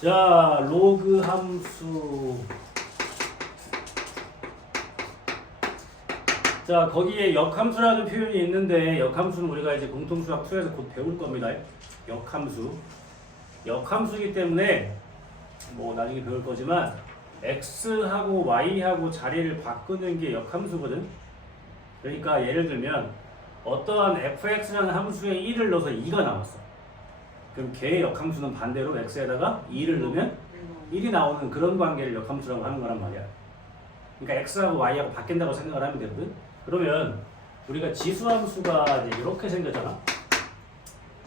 자, 로그 함수. 자, 거기에 역함수라는 표현이 있는데 역함수는 우리가 이제 공통수학 2에서 곧 배울 겁니다. 역함수. 역함수이기 때문에 뭐 나중에 배울 거지만 x하고 y하고 자리를 바꾸는 게 역함수거든. 그러니까 예를 들면 어떠한 fx라는 함수에 1을 넣어서 2가 나왔어. 그럼 걔의 역함수는 반대로 x에다가 2를 넣으면 1이 나오는 그런 관계를 역함수라고 하는 거란 말이야. 그러니까 x하고 y하고 바뀐다고 생각을 하면 되거든. 그러면 우리가 지수함수가 이제 이렇게 생겼잖아.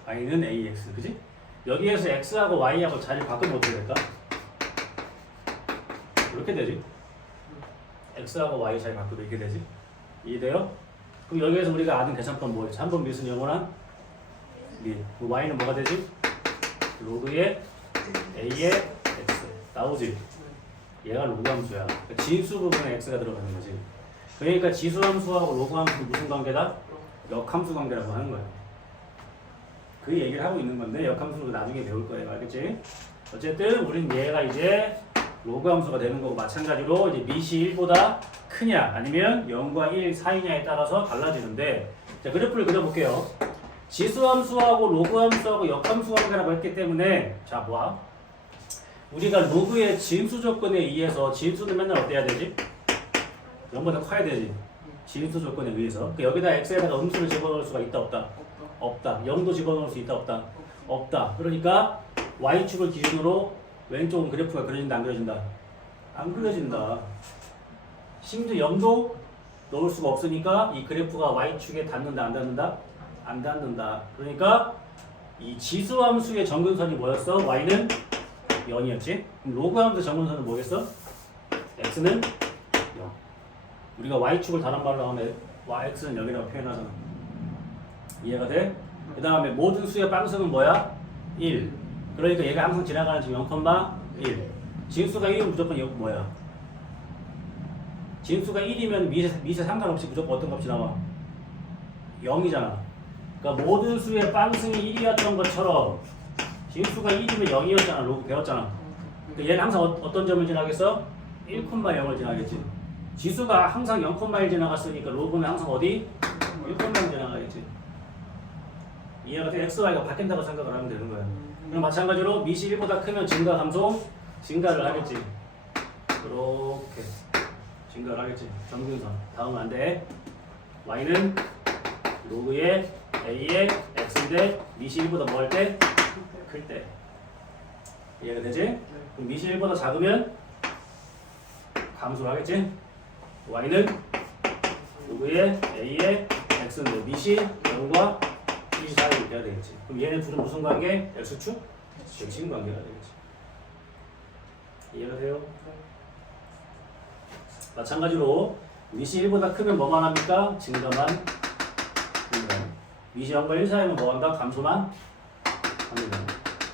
y는 ax, 그지? 여기에서 x하고 y하고 자리를 바꾸면 어떻게 될까? 이렇게 되지. x하고 y 자리 바꾸면 이렇게 되지. 이해돼요? 그럼 여기에서 우리가 아는 계산법 뭐예요? 3번 미분 영원한 미. y는 뭐가 되지? 로그의 a의 x 나오지? 얘가 로그 함수야. 그러니까 진수 부분에 x가 들어가는 거지. 그러니까 지수 함수하고 로그 함수는 무슨 관계다? 역함수 관계라고 하는 거야. 그 얘기를 하고 있는 건데 역함수는 나중에 배울 거예요. 알겠지? 어쨌든 우린 얘가 이제 로그 함수가 되는 거고 마찬가지로 이제 밑이 1보다 크냐 아니면 0과 1 사이냐에 따라서 달라지는데 자 그래프를 그려볼게요. 지수 함수하고 로그 함수하고 역함수 관계라고 했기 때문에 자 뭐야? 우리가 로그의 진수 조건에 의해서 진수는 맨날 어떻게 해야 되지? 0보다 커야 되지. 진수 조건에 의해서. 그러니까 여기다 x에다가 음수를 집어넣을 수가 있다 없다? 없다. 0도 집어넣을 수 있다 없다? 없다. 그러니까 y축을 기준으로 왼쪽은 그래프가 그려진다 안 그려진다? 안 그려진다. 심지어 0도 넣을 수가 없으니까 이 그래프가 y축에 닿는다 안 닿는다? 안 닿는다. 그러니까 이 지수함수의 정근선이 뭐였어? y는 0이었지? 그럼 로그함수 정근선은 뭐겠어? x는 0. 우리가 y축을 다른 말로 하면 x는 0이라고 표현하잖아. 이해가 돼? 그 다음에 모든 수의 빵승은 뭐야? 1. 그러니까 얘가 항상 지나가는 지금 0,1. 진수가 1이면 무조건 이거 뭐야? 진수가 1이면 밑에 상관없이 무조건 어떤 값이 나와? 0이잖아. 그러니까 모든 수의 빵승이 1이었던 것처럼 진수가 1이면 0이었잖아. 로그 배웠잖아. 그러니까 얘는 항상 어떤 점을 지나겠어? 1,0을 지나겠지. 지수가 항상 0,1 지나갔으니까 로그는 항상 어디? 1,0 지나가겠지. 이해가 돼? x, y가 바뀐다고 생각을 하면 되는 거야. 그럼 마찬가지로 밑이 1보다 크면 증가, 감소, 증가를 하겠지. 그렇게 증가를 하겠지. 정근선. 다음 안 돼. y는 로그의 a의 x인데 밑이 1보다 뭐 할 때? 클 때. 이해가 되지? 그럼 밑이 1보다 작으면 감소를 하겠지? y는 로그의 a의 x인데 밑이 0과 1 사이에 돼야 되겠지. 그럼 얘네 둘은 무슨 관계? x축? 중심 관계가 되겠지. 이해가 돼요? 마찬가지로 밑이 1보다 크면 뭐만 합니까? 증가만 합니다. 밑이 0과 1 사이면 뭐 한다? 감소만 합니다.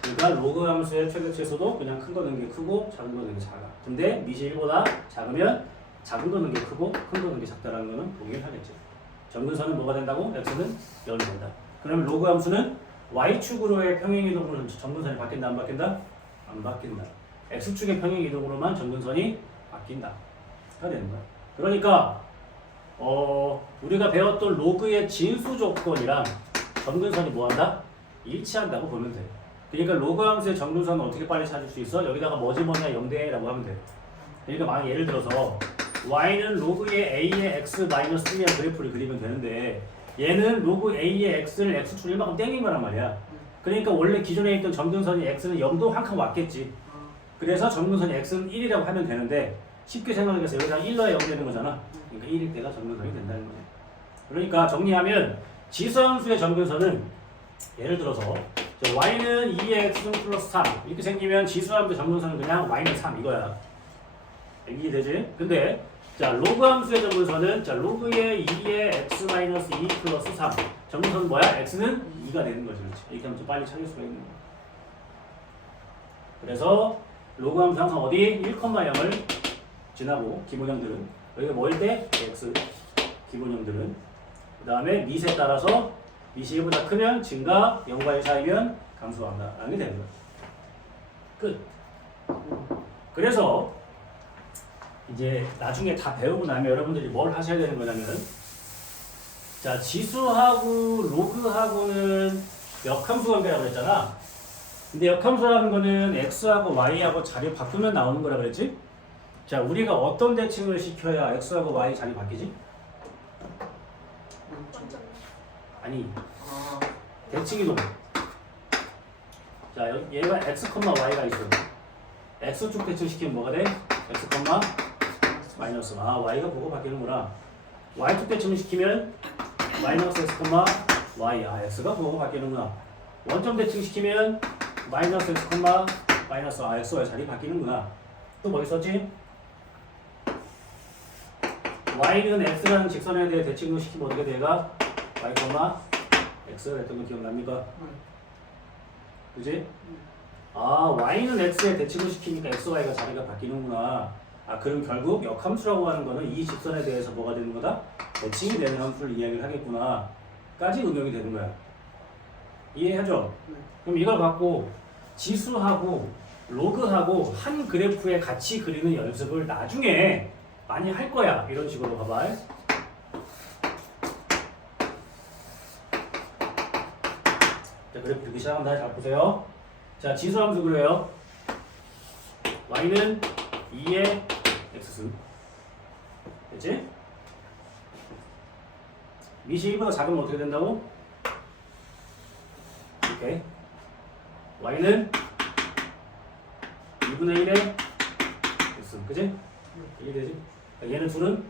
그러니까 로그 함수의 최대치에서도 그냥 큰 거 넣는 게 크고 작은 거 넣는 게 작아. 근데 밑이 1보다 작으면 작은 거 넣는 게 크고 큰 거 넣는 게 작다라는 거는 동일하겠죠. 정근선은 뭐가 된다고? x는 0이 된다. 그러면 로그 함수는 y축으로의 평행이동으로 정근선이 바뀐다 안 바뀐다? 안 바뀐다. x축의 평행이동으로만 정근선이 바뀐다. 가 되는 거야. 그러니까 우리가 배웠던 로그의 진수 조건이랑 정근선이 뭐한다? 일치한다고 보면 돼. 그러니까 로그 함수의 정근선은 어떻게 빨리 찾을 수 있어? 여기다가 뭐 집어넣냐 0대라고 하면 돼. 그러니까 만약 예를 들어서 y는 로그의 a의 x 마이너스 3의 그래프를 그리면 되는데 얘는 로그 a의 x를 x축 1만큼 땡긴 거란 말이야. 그러니까 원래 기존에 있던 정근선이 x는 0도 한 칸 왔겠지. 그래서 정근선이 x는 1이라고 하면 되는데 쉽게 생각해서 여기다 1로에 0 되는 거잖아. 그러니까 1일 때가 정근선이 된다는 거야. 그러니까 정리하면 지수함수의 정근선은 예를 들어서 y는 2의 x 플러스 3 이렇게 생기면 지수함수의 정근선은 그냥 y는 3 이거야. 이해되지? 근데 자 로그 함수의 정근선은 자 로그의 2의 x 마이너스 2 플러스 3 정근선은 뭐야? x는 2가 되는 거지. 그렇지? 이렇게 하면 좀 빨리 찾을 수가 있는 거야. 그래서 로그 함수 항상 어디? 1,0을 지나고 기본형들은 여기가 뭐일 때? x 기본형들은 그 다음에 밑에 따라서 밑이 1보다 크면 증가 0과 1 사이면 감소한다 라는 게 되는 거야. 끝. 그래서 이제 나중에 다 배우고 나면 여러분들이 뭘 하셔야 되는 거냐면, 자, 지수하고 로그하고는 역함수 관계라고 그랬잖아. 근데 역함수라는 거는 x하고 y하고 자리 바꾸면 나오는 거라 그랬지? 자, 우리가 어떤 대칭을 시켜야 x하고 y 자리 바뀌지? 아니, 대칭이 너무. 자, 얘가 x, y가 있어. x축 대칭 시키면 뭐가 돼? x, 마이너스. 아, y가 보고 바뀌는구나. y축 대칭을 시키면 마이너스 x, y. 아, x가 보고 바뀌는구나. 원점 대칭 시키면 마이너스 x, 마이너스 x, y 자리 바뀌는구나. 또 뭐 있었지? y는 x라는 직선에 대해 대칭을 시키면 어떻게 돼가? y, x가 됐던 거 기억납니까? 그지? 아, y는 x에 대칭을 시키니까 x, y가 자리가 바뀌는구나. 아, 그럼 결국 역함수라고 하는 거는 이 직선에 대해서 뭐가 되는 거다? 대칭이 되는 함수를 이야기를 하겠구나. 까지 응용이 되는 거야. 이해하죠? 그럼 이걸 갖고 지수하고 로그하고 한 그래프에 같이 그리는 연습을 나중에 많이 할 거야. 이런 식으로 봐봐. 자, 그래프 그리기 시작합니다. 잘 보세요. 자, 지수함수 그려요. y는 2의 x승. 됐지? 미시 1보다 작으면 어떻게 된다고? 오케이. y는 2분의 1의 x승. 그지? 이게 되지? 얘는 둘은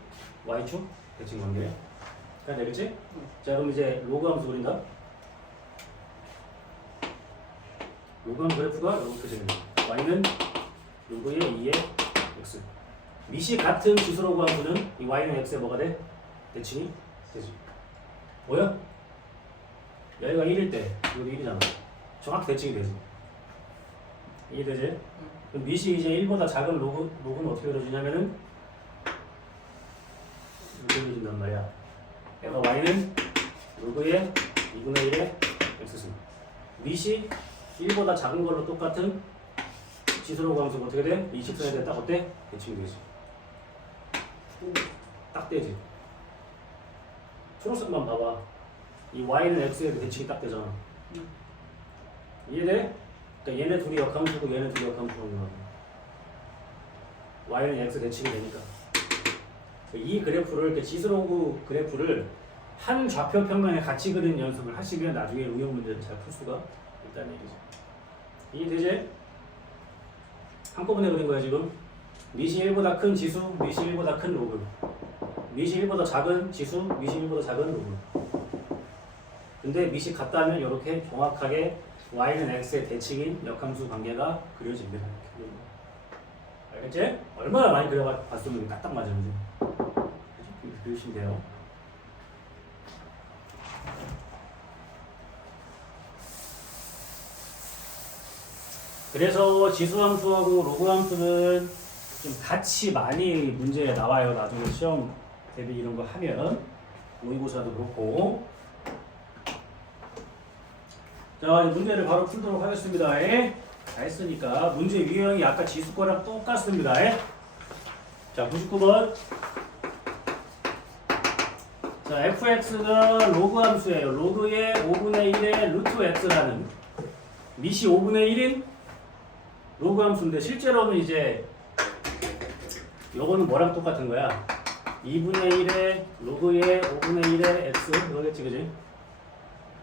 y축 대칭 관계야. 그냥 되겠지? 자, 그럼 이제 로그함수 그린다. 로그함 그래프가 이렇게 됩니다. y는 로그의 2의 x. 미시 같은 지수 로그함수는 이 y는 x에 뭐가 돼? 대칭이 되지. 뭐야? 여기가 1일 때 이것도 1이잖아. 정확히 대칭이 되지. 이해되지? 그럼 미시 이제 1보다 작은 로그는 어떻게 그려주냐면은 이렇게 그려준단 말이야. 얘가 y는 로그의 2분의 1의 x승. 미시 1보다 작은 걸로 똑같은 지수로 함수가 어떻게 돼? 이 직선에 대해 딱 어때? 대칭이 되지. 딱 되지. 초록색만 봐봐. 이 y는 x에 대칭이 딱 되잖아. 이해돼? 그러니까 얘네 둘이 역함수고 얘네 둘이 역함수고 y는 x 대칭이 되니까. 이 그래프를, 이렇게 지수로그 그래프를 한 좌표 평면에 같이 그리는 연습을 하시면 나중에 응용 문제를 잘 풀 수가 있다는 얘기죠. 이해되지? 한꺼번에 그린 거야 지금. 미시 1보다 큰 지수, 미시 1보다 큰 로그. 미시 1보다 작은 지수, 미시 1보다 작은 로그. 근데 미시 같다 하면 이렇게 정확하게 y는 x의 대칭인 역함수 관계가 그려집니다. 알겠지? 얼마나 많이 그려봤으면 딱딱 맞았는지. 이렇게 그리시면 돼요. 그래서 지수함수하고 로그함수는 좀 같이 많이 문제에 나와요. 나중에 시험 대비 이런 거 하면 모의고사도 그렇고. 자, 문제를 바로 풀도록 하겠습니다. 다 했으니까 문제 유형이 아까 지수 거랑 똑같습니다. 자, 99번. 자, fx는 로그 함수예요. 로그의 5분의 1의 루트 x라는 미시 5분의 1인 로그 함수인데 실제로는 이제 요거는 뭐랑 똑같은 거야? 2분의 1의 로그의 5분의 1의 x 그러겠지, 그지?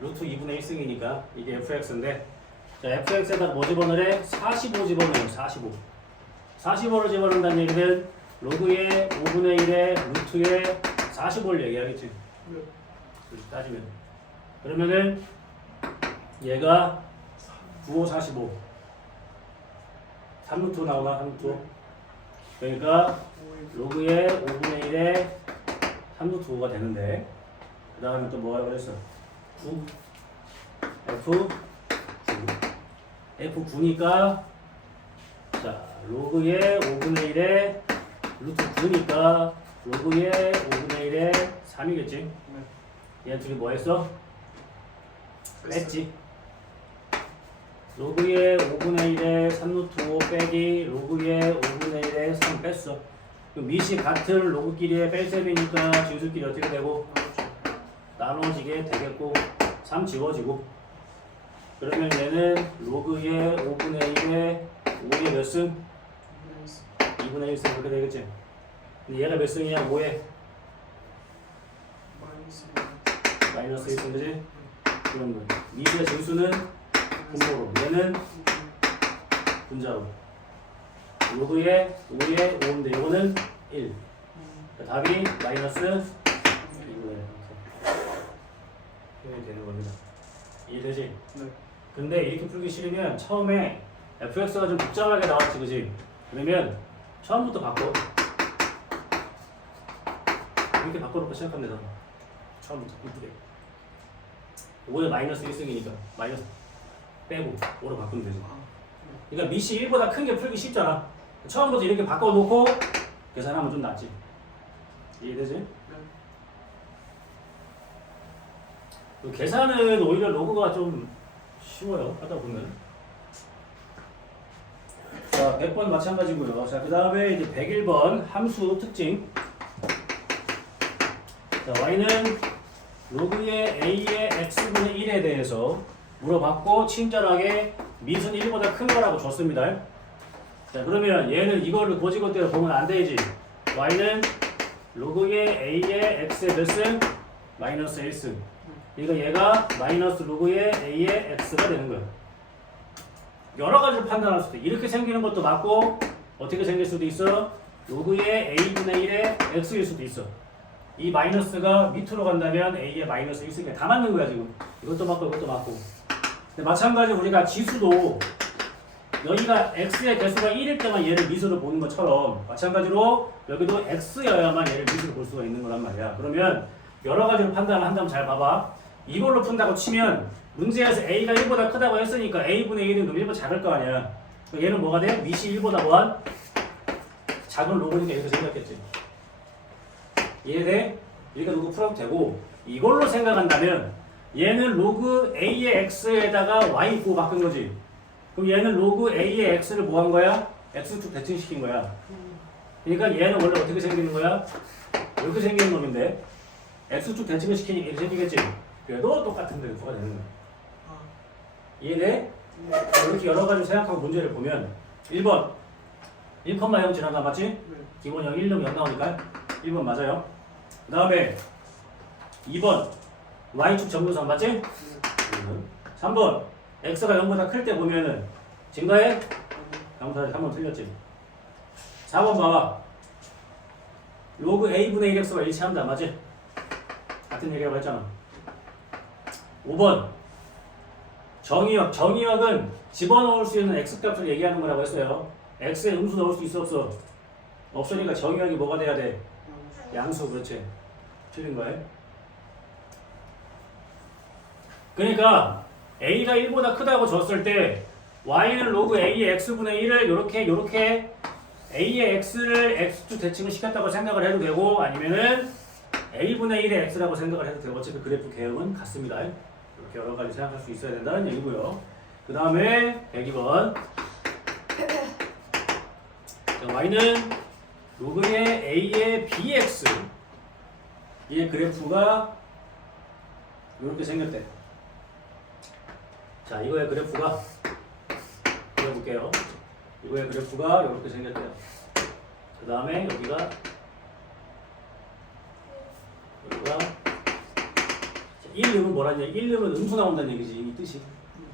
루트 2분의 1승이니까 이게 fx인데, 자, fx에다가 뭐 집어넣으래? 45 집어넣어요. 45. 45를 집어넣는다는 얘기는 로그의 5분의 1의 루트의 45를 얘기하겠지. 그렇게 따지면. 그러면은 얘가 95, 45. 3루트 나오나? 3루트. 그러니까 로그의 5분의 1의 3루트 5가 되는데, 그 다음에 또 뭐라고 그랬어? 9. F9니까, 자, 로그의 5분의 1의 루트 9니까 로그의 5분의 1의 3이겠지? 얘 둘이 뭐 했어? 뺐지? 로그의 5분의 1에 3루트 5 빼기 로그의 5분의 1에 3 뺐어. 그럼 밑이 같은 로그끼리의 뺄셈이니까 진수끼리 어떻게 되고? 나눠지게 되겠고 3 지워지고 그러면 얘는 로그의 5분의 1에 5의 몇 승? 2분의 1승 그렇게 되겠지? 근데 얘가 몇 승이야? 5에? 마이너스 1승 그지? 그러면 밑의 진수는 분모로 얘는 분자로 로그의 5의 5인데 이거는 1 그러니까 답이 마이너스 2분의 1 표현이 되는 겁니다. 이해되지? 네. 근데 이렇게 풀기 싫으면 처음에 fx가 좀 복잡하게 나왔지 그지? 그러면 처음부터 바꿔 이렇게 바꿔놓고 시작하면 되잖아. 처음부터 이쁘게 5에 마이너스 1승이니까 마이너스 빼고 5로 바꾸면 되지. 그러니까 밑이 1보다 큰 게 풀기 쉽잖아. 처음부터 이렇게 바꿔놓고 계산하면 좀 낫지. 이해되지? 계산은 오히려 로그가 좀 쉬워요. 하다 보면. 자, 100번 마찬가지고요. 자, 그 다음에 이제 101번 함수 특징. 자, y는 로그의 a의 x분의 1에 대해서 물어봤고 친절하게 밑은 1보다 큰 거라고 줬습니다. 자, 그러면 얘는 이거를 고지고대로 보면 안 되지. y는 로그의 a의 x의 몇 승? 마이너스 1승. 그러니까 얘가 마이너스 로그의 a의 x가 되는 거예요. 여러 가지로 판단할 수도 있어. 이렇게 생기는 것도 맞고 어떻게 생길 수도 있어? 로그의 a분의 1의 x일 수도 있어. 이 마이너스가 밑으로 간다면 a의 마이너스 1승이 다 맞는 거야 지금. 이것도 맞고 이것도 맞고. 근데 마찬가지로 우리가 지수도 여기가 x의 개수가 1일 때만 얘를 밑으로 보는 것처럼 마찬가지로 여기도 x여야만 얘를 밑으로 볼 수가 있는 거란 말이야. 그러면 여러 가지로 판단을 한다면 잘 봐봐. 이걸로 푼다고 치면 문제에서 a가 1보다 크다고 했으니까 a분의 1은 그럼 1보다 작을 거 아니야. 그럼 얘는 뭐가 돼? 밑이 1보다 뭐한? 작은 로그니까 이렇게 생겼겠지. 이해돼? 이렇게 로그 풀어도 되고 이걸로 생각한다면 얘는 로그 a의 x에다가 y 고 바꾼 거지. 그럼 얘는 로그 a의 x를 뭐 한 거야? x축 대칭시킨 거야. 그러니까 얘는 원래 어떻게 생기는 거야? 이렇게 생기는 놈인데 x축 대칭을 시키니까 이렇게 생기겠지. 그래도 똑같은 대수가 되는 거야. 이해돼? 이렇게 여러 가지 생각하고 문제를 보면 1번 1,0 지나가 맞지? 기본형 1, 0 나오니까 1번 맞아요. 그 다음에 2번 y축 정근선 맞지? 3번 x가 0보다 클 때 보면은 증가해? 3번 틀렸지. 4번 봐봐. 로그 a분의 1x가 일치한다 맞지? 같은 얘기라고 했잖아. 5번 정의역. 정의역은 집어넣을 수 있는 x값을 얘기하는 거라고 했어요. x에 음수 넣을 수 있어 없어? 없으니까 정의역이 뭐가 돼야 돼? 양수. 그렇지. 틀린 거예요. 그러니까 a가 1보다 크다고 줬을 때 y는 로그 a의 x분의 1을 요렇게 a의 x를 x축 대칭을 시켰다고 생각을 해도 되고 아니면은 a분의 1의 x라고 생각을 해도 되고 어차피 그래프 개형은 같습니다. 이렇게 여러 가지 생각할 수 있어야 된다는 얘기고요. 그 다음에 102번 자, y는 로그의 a의 bx 이 그래프가 이렇게 생겼대. 자, 이거의 그래프가 그려볼게요. 이거의 그래프가 이렇게 생겼대요. 그 다음에 여기가 1름은 뭐라는 얘기? 1름은 음수 나온다는 얘기지. 이 뜻이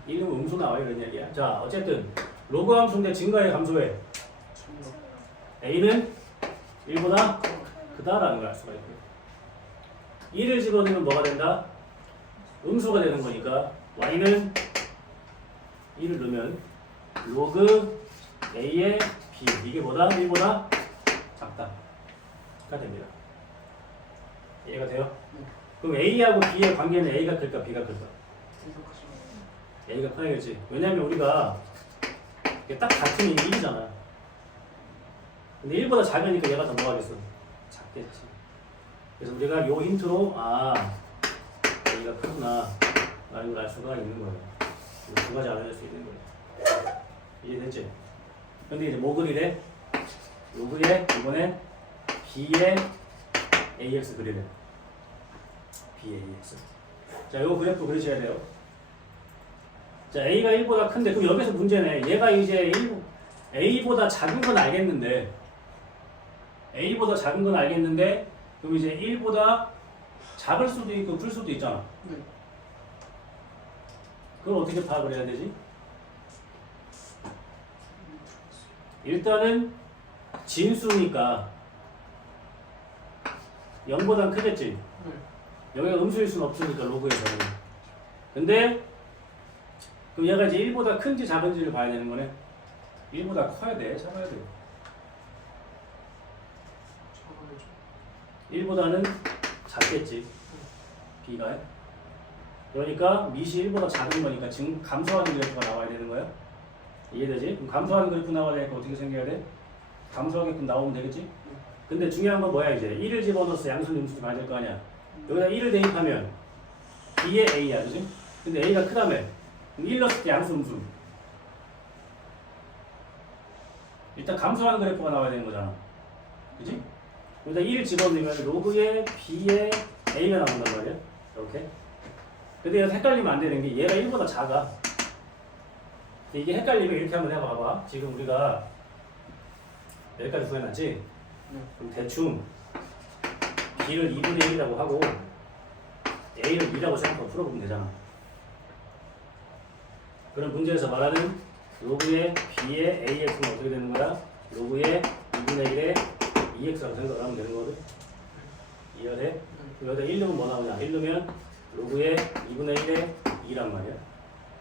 1름은 음수 나와요 이런 얘기야. 자, 어쨌든 로그 함수인데 증가해 감소해? a는 1보다 크다라는 걸 알 수가 있고요. 1을 집어넣으면 뭐가 된다? 음수가 되는 거니까 y는 1을 넣으면 로그 a의 b 이게 뭐다? 1보다 작다가 됩니다. 이해가 돼요? 그럼 a하고 b의 관계는 a가 클까 b가 클까? a가 커야겠지. 왜냐면 우리가 이게 딱 같으면 1이잖아. 근데 1보다 작으니까 얘가 더 뭐하겠어? 작겠지. 그래서 우리가 요 힌트로 a가 크구나 라는 걸 알 수가 있는 거예요. 두 가지 알아낼 수 있는 거예요. 이해됐지? 근데 이제 뭐 그리래? 로그에 이번에 b의 ax 그리래. b의 ax. 자, 요 그래프 그리셔야 돼요. 자, a가 1보다 큰데 그럼 여기서 문제네. 얘가 이제 a보다 작은 건 알겠는데 a보다 작은 건 알겠는데 그럼 이제 1보다 작을 수도 있고 클 수도 있잖아. 네. 그걸 어떻게 파악을 해야 되지? 일단은 진수니까 0보단 크겠지. 네. 여기가 음수일 수는 없으니까 로그에서는. 근데 그럼 얘가 이제 1보다 큰지 작은지를 봐야 되는 거네. 1보다 커야 돼, 작아야 돼. 작아야죠. 1보다는 작겠지. b가. 그러니까 밑이 1보다 작은 거니까 지금 감소하는 그래프가 나와야 되는 거야. 이해되지? 그럼 감소하는 그래프 나와야 되니까 어떻게 생겨야 돼? 감소하게끔 나오면 되겠지? 근데 중요한 건 뭐야 이제 1을 집어넣어서 양수는 음수도 봐야 될 거 아니야. 여기다 1을 대입하면 b의 a야, 그지? 근데 a가 크다며. 그럼 1 넣었을 때 양수 음수. 일단 감소하는 그래프가 나와야 되는 거잖아. 그지? 여기다 1을 집어넣으면 로그의 b의 a가 나온단 말이야. 이렇게. 근데 여기서 헷갈리면 안 되는 게 얘가 1보다 작아. 이게 헷갈리면 이렇게 한번 해봐봐. 지금 우리가 여기까지 구해놨지? 네. 그럼 대충 b를 2분의 1이라고 하고 a를 2라고 생각하고 풀어보면 되잖아. 그럼 문제에서 말하는 로그의 b의 ax는 어떻게 되는 거야? 로그의 2분의 1의 2x라고 생각하면 되는 거거든. 이해돼? 그럼 여기다 1 넣으면 뭐 나오냐? 1 넣으면 로그의 2분의 1의 2란 말이야.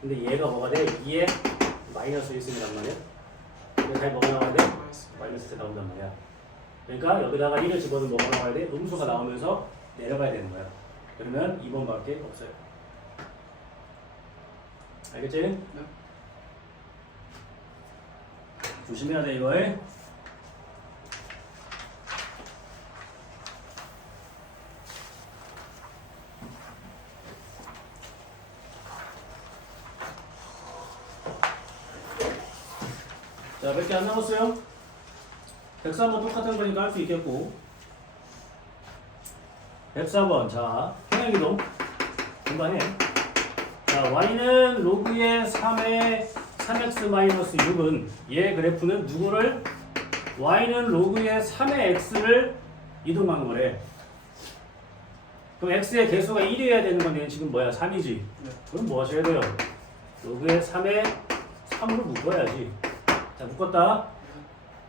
근데 얘가 뭐가 돼? 2의 마이너스 1승이란 말이야. 근데 잘 뭐가 나와야 돼? 마이너스 1 나온단 말이야. 그러니까 여기다가 1을 집어넣으면 뭐가 나와야 돼? 음수가 나오면서 내려가야 되는 거야. 그러면 2번밖에 없어요. 알겠지? 네. 조심해야 돼 이거에. 자, 몇 개 안 남았어요? 104번 똑같은 거니까 할 수 있겠고 104번 자 평행이동 금방 해. 자 y는 로그의 3의 3x-6은 얘 그래프는 누구를 y는 로그의 3의 x를 이동한 거래. 그럼 x의 개수가 1이어야 되는 건데 지금 뭐야 3이지. 네. 그럼 뭐 하셔야 돼요? 로그의 3에 3으로 묶어야지. 자 묶었다.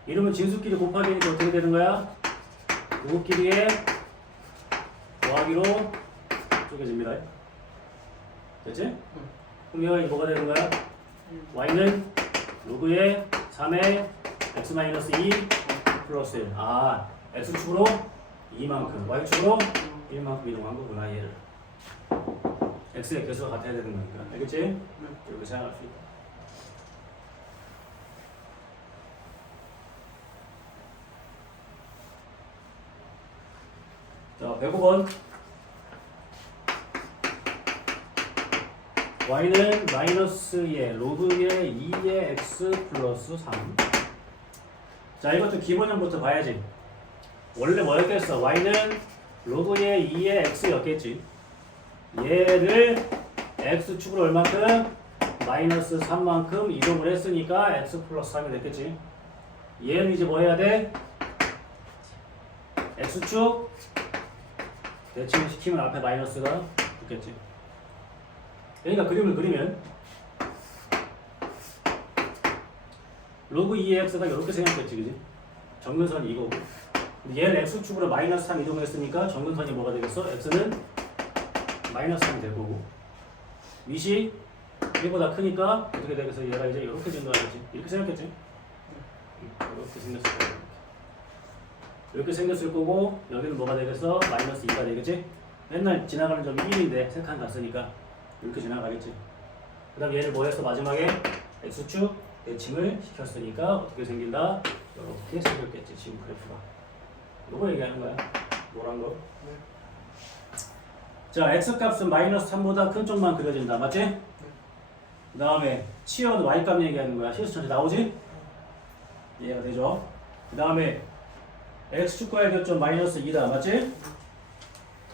이러면 진수끼리 곱하기니까 어떻게 되는 거야? 로그끼리의 더하기로 쪼개집니다. 됐지? 그럼 얘가 뭐가 되는 거야? y는 로그의 3의 x-2 플러스 1. 아, x축으로 2만큼, y축으로 1만큼 이동한 거구나, 얘를. x의 개수가 같아야 되는 거니까. 알겠지? 이렇게 생각할 수 있다. 자, 105번. y는 마이너스의 로그의 2의 x 플러스 3. 자, 이것도 기본형부터 봐야지. 원래 뭐였겠어? y는 로그의 2의 x였겠지. 얘를 x축으로 얼만큼? 마이너스 3만큼 이동을 했으니까 x 플러스 3이 됐겠지. 얘는 이제 뭐 해야 돼? x축 대칭을 시키면 앞에 마이너스가 붙겠지. 그러니까 그림을 그리면 로그 2의 x가 이렇게 생겼겠지, 그지? 정근선이 이거고. 얘는 x축으로 마이너스 3 이동했으니까 정근선이 뭐가 되겠어? x는 마이너스 3이 될 거고. 밑이 1보다 크니까 어떻게 되겠어? 얘가 이제 이렇게 증가하겠지. 이렇게 생겼겠지? 이렇게 생겼을 거고. 이렇게 생겼을 거고, 여기는 뭐가 되겠어? 마이너스 2가 되겠지? 맨날 지나가는 점이 1인데, 3칸 갔으니까 이렇게 지나가겠지. 그 다음 얘를 뭐 했어? 마지막에 x축 대칭을 시켰으니까 어떻게 생긴다? 이렇게 생겼겠지, 지금 그래프가. 이거 얘기하는 거야. 노란 거. 자, x값은 마이너스 3보다 큰 쪽만 그려진다. 맞지? 그 다음에 치어는 y값 얘기하는 거야. 실수천지 나오지? 이해가 되죠? 그 다음에 x축과의 교점 마이너스 2다. 맞지?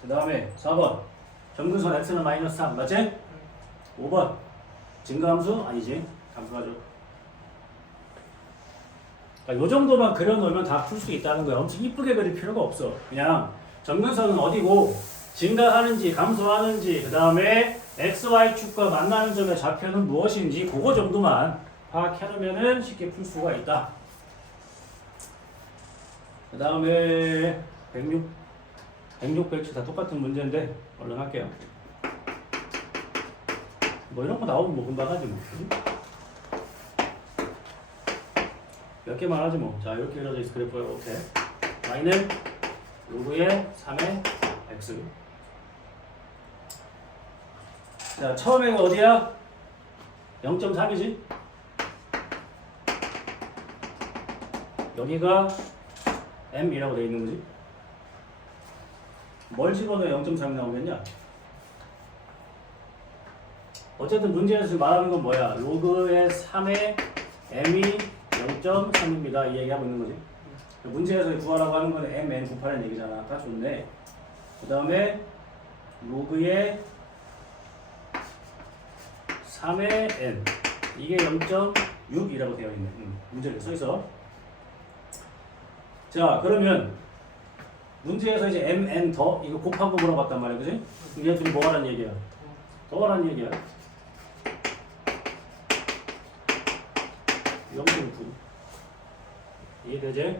그 다음에 4번 점근선 x는 마이너스 3. 맞지? 5번 증가함수? 아니지. 감수하죠. 그러니까 요 정도만 그려놓으면 다 풀 수 있다는 거야. 엄청 이쁘게 그릴 필요가 없어. 그냥 점근선은 어디고 증가하는지 감소하는지 그 다음에 xy축과 만나는 점의 좌표는 무엇인지 그거 정도만 파악해놓으면 쉽게 풀 수가 있다. 그 다음에 106, 107 다 똑같은 문제인데 얼른 할게요. 뭐 이런 거 나오면 뭐 금방 하지 뭐. 몇 개만 하지 뭐. 자 이렇게 그려져 있어. 그래프요. 오케이. y는 로그의 3의 x. 자 처음에가 어디야? 0.3이지? 여기가 m이라고 되어 있는 거지. 뭘 집어넣어 0.3이 나오겠냐? 어쨌든 문제에서 말하는 건 뭐야? 로그의 3의 m이 0.3입니다. 이 얘기하고 있는 거지. 문제에서 구하라고 하는 건 mn 곱하는 얘기잖아. 다 좋네. 그 다음에 로그의 3의 n 이게 0.6이라고 되어 있네. 문제를 써있어. 자 그러면 문제에서 이제 mn 더 이거 곱하고 물어봤단 말이야. 그지? 얘 둘이 뭐 하라는 얘기야? 더 하라는 얘기야. 0.9 이해되지? 0.9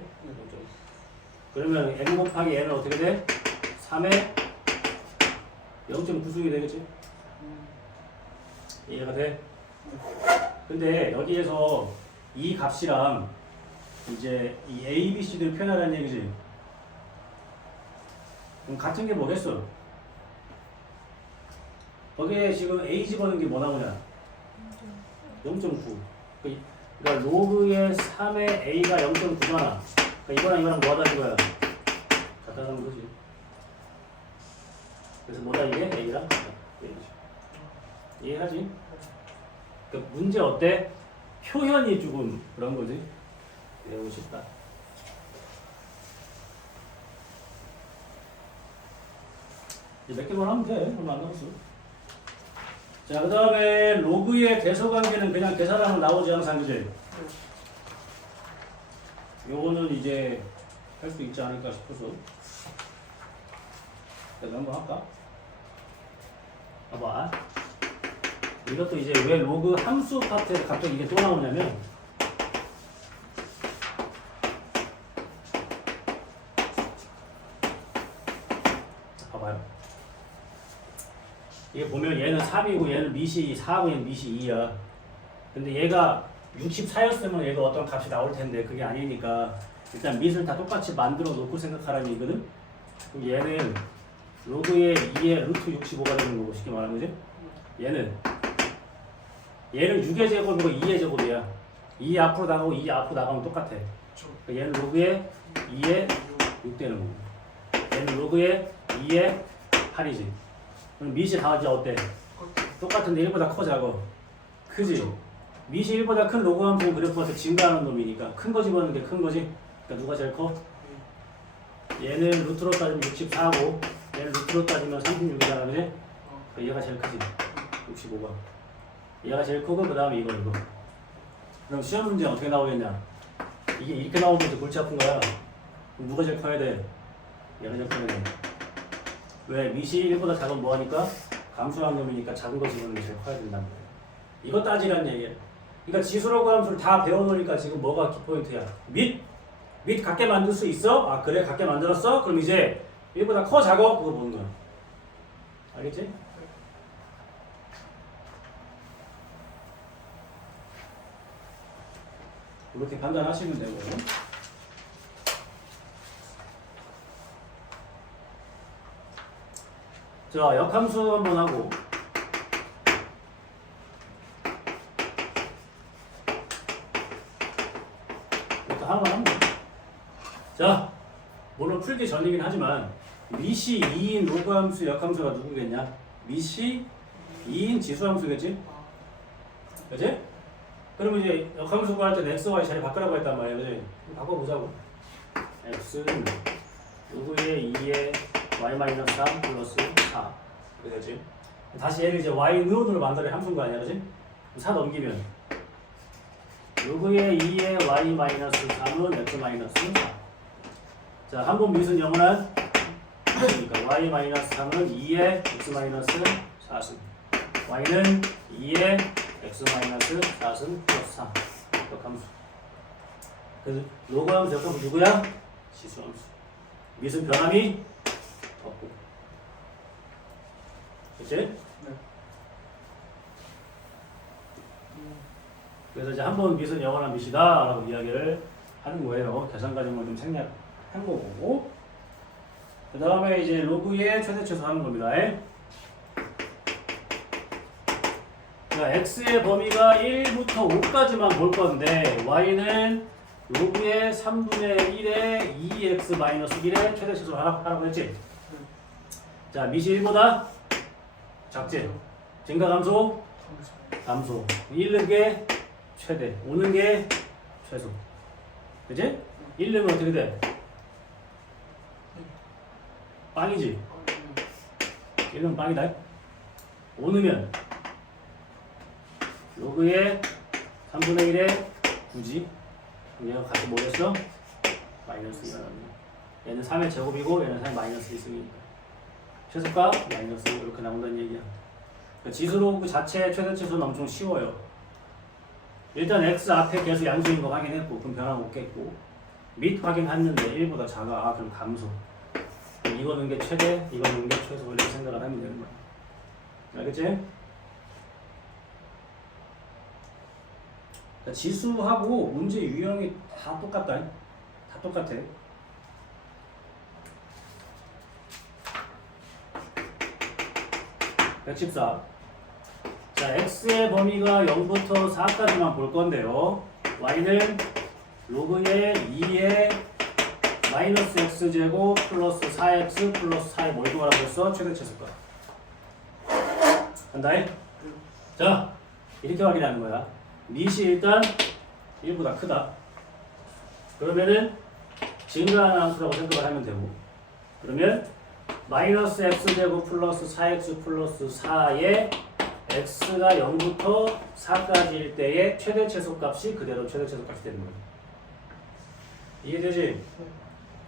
그러면 n 곱하기 n은 어떻게 돼? 3의 0.9승이 되겠지? 이해가 돼? 근데 여기에서 이 값이랑 이제 이 A, B, C를 표현하라는 얘기지? 그럼 같은 게 뭐겠어? 거기에 지금 A 집어넣은 게 뭐 나오냐? 0.9 그러니까 로그의 3의 A가 0.9잖아. 그러니까 이거랑 이거랑 뭐 하다는 거야? 갖다 놓은 거지. 그래서 뭐다 이게? A랑? 이해하지? 그러니까 문제 어때? 표현이 조금 그런 거지. 외우고 싶다. 이제 몇 개만 하면 돼. 얼마 안 남았어. 자, 그 다음에 로그의 대소관계는 그냥 계산하면 나오지 항상, 그지? 요거는 이제 할 수 있지 않을까 싶어서. 그래서 한번 할까? 봐봐. 이것도 이제 왜 로그 함수 파트에 갑자기 이게 또 나오냐면 봐봐요. 이게 보면 얘는 3이고 얘는 미시 4고 얘는 미시 2야. 근데 얘가 64였으면 얘가 어떤 값이 나올 텐데 그게 아니니까 일단 밑을 다 똑같이 만들어 놓고 생각하라는 얘기거든. 그럼 얘는 로그의 2의 루트 65가 되는 거고 쉽게 말하는 거지. 얘는 6의 제곱이고 2의 제곱이야. 2 앞으로 나가고 2 앞으로 나가면 똑같아. 그러니까 얘는 로그의 2의 6 되는 거고 얘는 로그의 2의 8이지. 그럼 밑이 다 이제 어때? 똑같은데 1보다 커 작아? 크지? 밑이 1보다 큰 로그 함수 그래프한테 증가하는 놈이니까 큰 거 집어넣는 게 큰 거지? 그러니까 누가 제일 커? 얘는 루트로 따지면 64고 얘는 루트로 따지면 36이잖아, 그지? 그러니까 얘가 제일 크지? 65가 얘가 제일 크고 그 다음에 이거 그럼 시험 문제 어떻게 나오겠냐? 이게 이렇게 나오면 골치 아픈 거야. 그럼 누가 제일 커야 돼? 얘가 제일 커야 돼. 왜? 밑이 1보다 작으면 뭐하니까? 감소한 놈이니까 작은 거 집어넣는 게 제일 커야 된다는 거야. 이거 따지라는 얘기야. 그러니까 지수로그 함수를 다 배워놓으니까 지금 뭐가 키포인트야? 밑 같게 만들 수 있어? 아 그래 같게 만들었어? 그럼 이제 1보다 커 작어? 그거 보는 거야. 알겠지? 이렇게 판단하시면 되고. 자, 역함수 한번 하고. 이것도 하나만 하면 돼. 자, 물론 풀기 전이긴 하지만 미시 2인 로그함수 역함수가 누구겠냐? 미시 2인 지수함수겠지? 그치? 그러면 이제 역함수 구할 때는 x, y 자리 바꾸라고 했단 말이야, 그지? 바꿔보자고. x는 누구의 2의 y-3 플러스 4 이렇게 되지. 다시 얘를 이제 y 느온으로 만들어 함수인 거 아니야, 그지? 4 넘기면 누구의 2의 y-3은 x-4. 자, 한 번 미분 영원한 그러니까 y-3은 2의 x-4승. y는 2의 x-4승 플러스 3. 역함수. 그래서 로그 함수, 역함수 누구야? 지수함수. 미분 변함이 없고. 그치? 네. 그래서 이제 한 번 미분 영원한 미시다 라고 이야기를 하는 거예요. 계산 과정을 좀 생략한 거고. 그 다음에 이제 로그의 최대 최소 하는 겁니다. 자, x의 범위가 1부터 5까지만 볼 건데 y는 로그의 3분의 1의 2x-1의 최대 최소를 하라고 했지? 자, 미시 1보다 작지? 증가 감소? 감소. 1는 게 최대, 5는 게 최소. 그치? 1는 어떻게 돼? 빵이지? 1은 빵이다. 5는 로그의 3분의 1의 9지. 얘가 같이 뭐였어? 마이너스 2가 얘는 3의 제곱이고 얘는 3의 마이너스 1승이니까 최소값 마이너스 5 이렇게 나온다는 얘기야. 그러니까 지수로 그 자체 최대 최소는 엄청 쉬워요. 일단 x 앞에 계속 양수인 거 확인했고 그럼 변화 없겠고 밑 확인했는데 1보다 작아. 그럼 감소. 이거는 게 최대, 이거는 게 최소 이렇게 생각을 하면 되는 거야. 알겠지? 지수하고 문제 유형이 다 똑같다. 다 똑같아. (114) 자, x의 범위가 0부터 4까지만 볼 건데요. y는 로그의 2의 마이너스 x제곱 플러스 4x 플러스 4의 뭘 구하라고 했어? 최대 최소값. 간다. 자, 이렇게 확인하는 거야. 밑이 일단 1보다 크다. 그러면은 증가하는 함수라고 생각을 하면 되고, 그러면 마이너스 x제곱 플러스 4x 플러스 4의 x가 0부터 4까지일 때의 최대 최소값이 그대로 최대 최소값이 되는 거예요. 이해되지?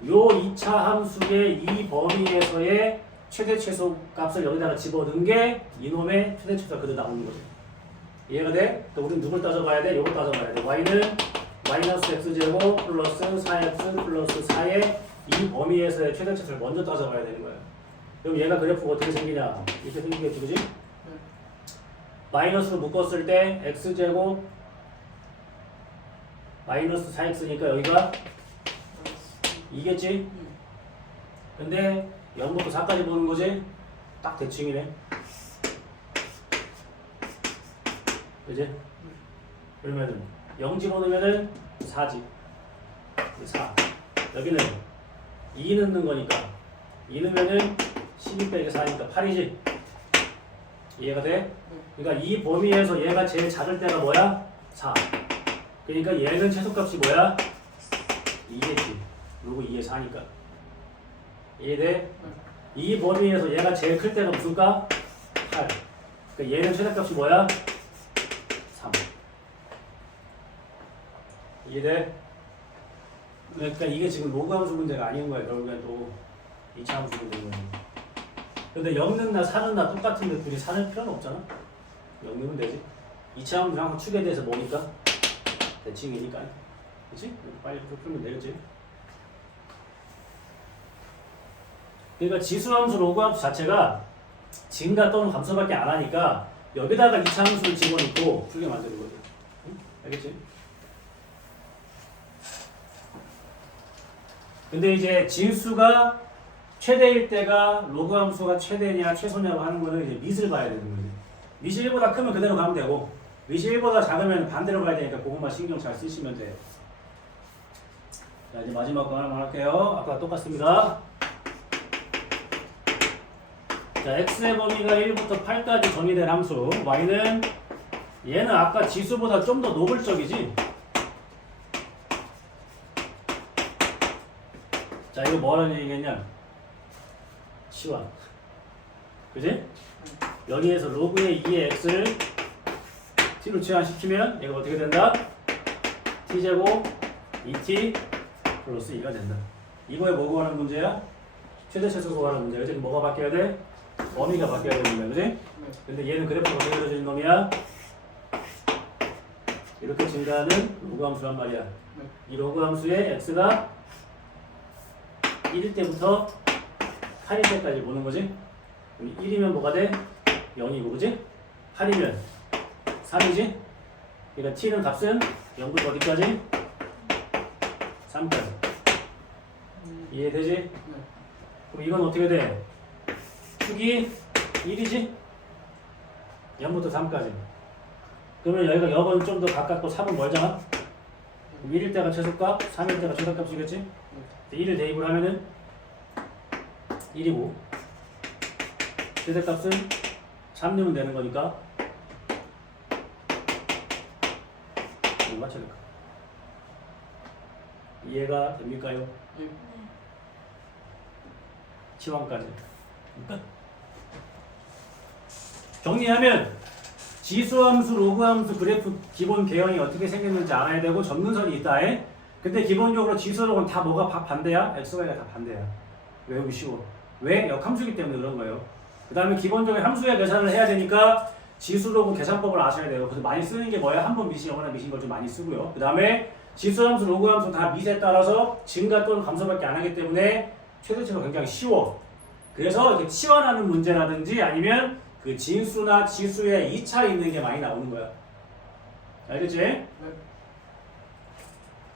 요 2차 함수의 이 범위에서의 최대 최소값을 여기다가 집어넣은 게 이놈의 최대 최소가 그대로 나오는 거죠. 이해가 돼? 또 우리는 누굴 따져봐야 돼? 요걸 따져봐야 돼. y는 마이너스 x제곱 플러스 4x 플러스 4의 이 범위에서의 최대 최소를 먼저 따져봐야 되는 거야. 그럼 얘가 그래프가 어떻게 생기냐? 이렇게 생기겠지, 그지? 마이너스로 묶었을 때 x제곱 마이너스 4x니까 여기가 2겠지? 근데 0부터 4까지 보는 거지? 딱 대칭이네. 그지? 그러면은 0 집어넣으면은 4지. 4. 여기는 2 넣는 거니까 2 넣으면은 12 빼기 4니까 8이지. 이해가 돼? 그러니까 이 범위에서 얘가 제일 작을 때가 뭐야? 4. 그러니까 얘는 최소값이 뭐야? 2겠지. 그리고 2에 4니까. 이해돼? 이 범위에서 얘가 제일 클 때가 무슨 값? 8. 그러니까 얘는 최대값이 뭐야? 3. 이해돼? 그러니까 이게 지금 로그 함수 문제가 아닌 거야. 결국엔 또 2차 함수 문제인 거야. 근데 0는 4는 똑같은데 둘이 4는 필요는 없잖아. 0 넣으면 되지. 2차 함수 항상 축에 대해서 뭐니까? 대칭이니까. 그치? 빨리 풀면 되겠지. 그러니까 지수함수, 로그함수 자체가 증가 또는 감소밖에 안 하니까 여기다가 2차 함수를 집어넣고 풀게 만드는 거죠. 응? 알겠지? 근데 이제 진수가 최대일 때가 로그함수가 최대냐 최소냐고 하는 거는 이제 밑을 봐야 되는 거지. 밑이 1보다 크면 그대로 가면 되고 밑이 1보다 작으면 반대로 가야 되니까 그것만 신경 잘 쓰시면 돼. 자, 이제 마지막 거 하나만 할게요. 아까 똑같습니다. 자, x의 범위가 1부터 8까지 정의된 함수 y는 얘는 아까 지수보다 좀 더 노골적이지? 자, 이거 뭐라는 얘기겠냐? 치환. 그지? 여기에서 로그의 2의 x를 t로 치환시키면 얘가 어떻게 된다? t제곱 2t 플러스 2가 된다. 이거에 뭐 구하는 문제야? 최대차수 구하는 문제야. 그지? 뭐가 바뀌어야 돼? 범위가 바뀌어야 되는 거야. 그지? 근데 얘는 그래프가 어떻게 그려진 놈이야? 이렇게 증가하는 로그 함수란 말이야. 이 로그 함수의 x가 1일 때부터 8일 때까지 보는 거지? 1이면 뭐가 돼? 0이고, 그지? 8이면 3이지? 그러니까 t는 값은 0부터 어디까지? 3까지. 이해되지? 그럼 이건 어떻게 돼? 축이 1이지? 0부터 3까지. 그러면 여기가 0은 좀 더 가깝고 3은 멀잖아? 1일 때가 최소값, 3일 때가 최소값이겠지? 1을 대입을 하면은 1이고 최대값은 3 넣으면 되는 거니까 이거 맞춰야 될까? 이해가 됩니까요? 치환까지. 정리하면 지수함수, 로그함수, 그래프 기본 개형이 어떻게 생겼는지 알아야 되고 접근선이 있다. 근데 기본적으로 지수, 로그는 다 뭐가 반대야? x가 다 반대야. 외우기 쉬워. 왜? 역함수기 때문에 그런 거예요. 그 다음에 기본적인 함수의 계산을 해야 되니까 지수, 로그 계산법을 아셔야 돼요. 그래서 많이 쓰는 게 뭐야? 한 번 미시, 영원한 미신 걸 좀 많이 쓰고요. 그 다음에 지수함수, 로그함수 다 미세에 따라서 증가 또는 감소밖에 안 하기 때문에 최대치가 굉장히 쉬워. 그래서 이렇게 치환하는 문제라든지 아니면 그 진수나 지수에 2차 있는 게 많이 나오는 거야. 알겠지? 네.